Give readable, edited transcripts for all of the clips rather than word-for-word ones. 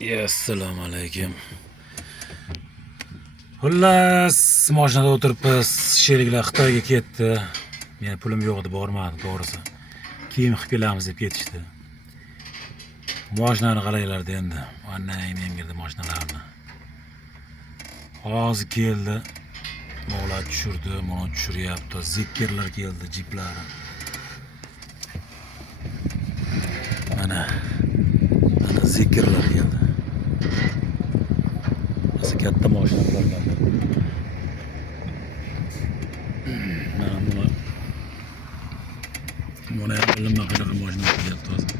Assalomu alaykum. Xullas, mashinada o'tiribmiz. Sheriklar Xitoyga ketdi. Meni pulim yo'q edi, bormadim, to'g'risi. Keyin qilib kelamiz deb ketishdi. Mashinani qaranglar endi. Mana menga mashinalarni. Hozir keldi. Mo'g'lar tushirdi, mana tushiryapti. Zikkerlar keldi, jiplar. Mana zikkerlar keldi. Katta mashinalar keldi. Mana bilinma qanaqa mashina kelyapti hozir.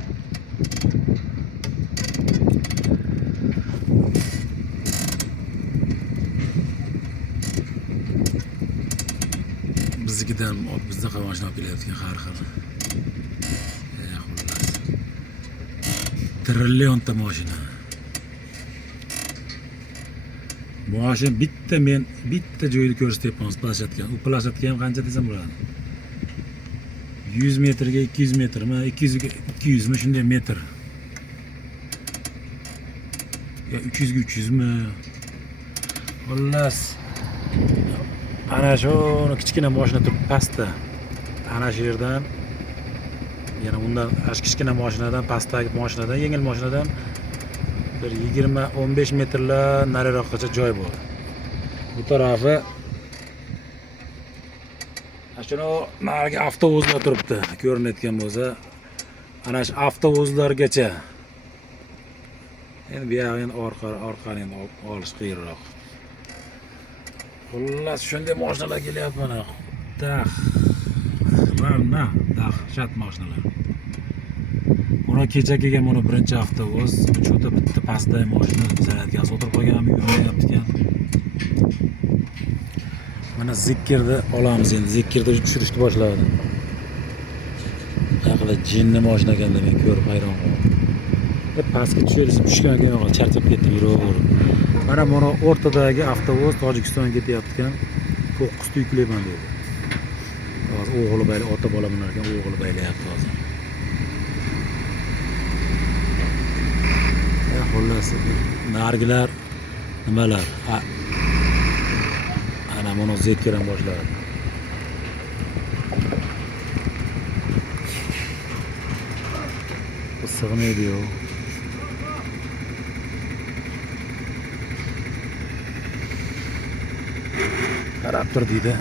Biznikidan bizda mashina kelyapti har xil. Xullas. Trillionta mashina. Mashina bitta joyda ko'rsatyapmiz plashatka. U plashatka ham qancha desam bo'ladi? 100 metrga 200 metrmi, 200 mi shunday metr. Ya 300 ga 300 mi? Xullas. Ana shu kichkina mashina turibdi pastda. Ana shu yerdan yana undan kichkina mashinadan pastdagi mashinadan, yengil mashinadan bir 20-15 metrlar nariroqgacha joy bor. Bu tarafi shuni narigi avtobuslar turibdi, ko'rinayotgan bo'lsa, ana shu avtobuslargacha. Endi bu yoqdan orqani endi olish qiyinroq. Xullas, shunday mashinalar kelyapti mana. Dahshat mashinalar. Buni kecha kelgan mana birinchi avtobus, cho'ta bitta pastdagi mashina zaryadkasi o'tirib qolgan, yurmayapti ekan. Mana Zikkerni olamiz endi. Zikkerni tushirishni boshladi. Haqida jinni mashina ekanda men ko'rib hayron qoldim. Pastga tushgan ekan, charchab ketdim, yuraverib. Mana o'rtadagi avtobus Tojikistonga ketyapti ekan. 9 ta yuklayman dedi. Hozir o'g'li bayla, ota bola bilan ekan, o'g'li baylayapti hozir. Xullas, nargilar nimalar? Ana buni Zikker ham boshladi. Bu sig'maydi-yu. Qarab tur deydi.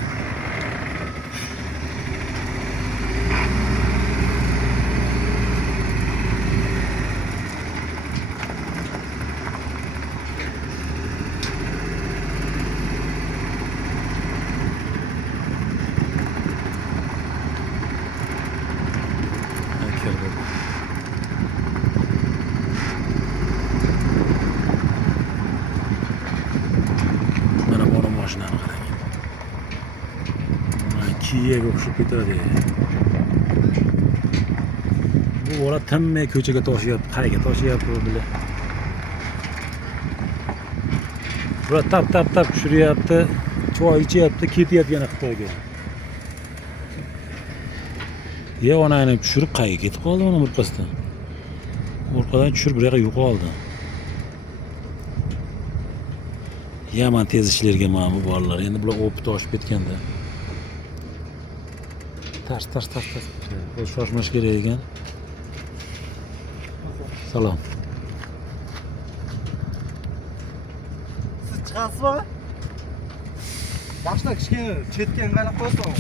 Mana bu mashinani qarang. Kiyaga o'xshab ketadi. Bu bola tinmay ko'chaga toshyapti, qayga toshyapti bular. Bular tap tushiryapti, choy ichyapti, ketyapti yana Xitoyga. Ya onani tushirib qayga ketib qoldi mana birpasdan. Orqadan tushirib bu yoqqa yo'qoldi. Yaman tez ishlarga mana bu bolalar. Endi bular o'pib toshib ketganda. Tars. Bu shoshmash kerak ekan. Salom. Siz chiqasizmi? Mashina kichkina chetga qarab qo'ysin.